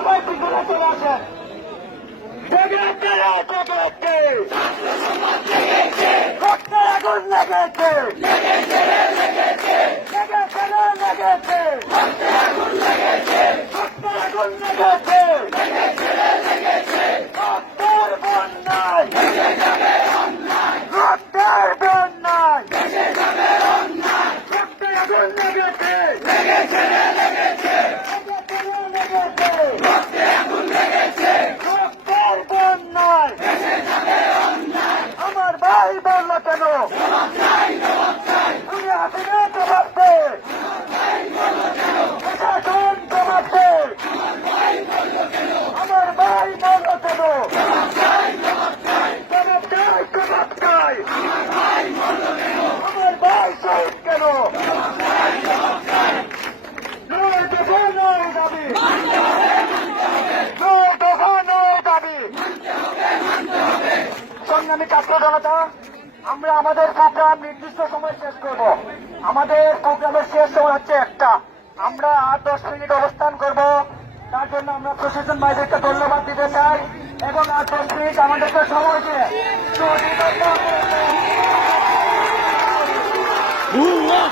সবাই পিছনে চলে আসেন। রক্তের আগুন লেগেছে, রক্তের আগুন লেগেছে, রক্তের বন্যায়, রক্তের বন্যায়, রক্তের আগুন লেগেছে, রক্তের বন্যায়। আমার ভাই বলল কেন তুমি আসলে জবাব দে, প্রশাসন জবাব দে। আমার ভাই বলল কেন জবাব চাই, জবাব চাই। আমার ভাই শহীদ কেন? নয় দফা নয় দাবি, নয় দফা নয় দাবি। সংগ্রামী ছাত্র জনতা, আমরা আমাদের প্রোগ্রাম নির্দিষ্ট সময় শেষ করব। আমাদের প্রোগ্রামের শেষ সময় হচ্ছে 1টা। আমরা 8-10 মিনিট অবস্থান করব। তার জন্য আমরা প্রশাসন ভাইদেরকে ধন্যবাদ দিতে চাই এবং 8-10 মিনিট আমাদেরকে সময় দিয়ে Ooh,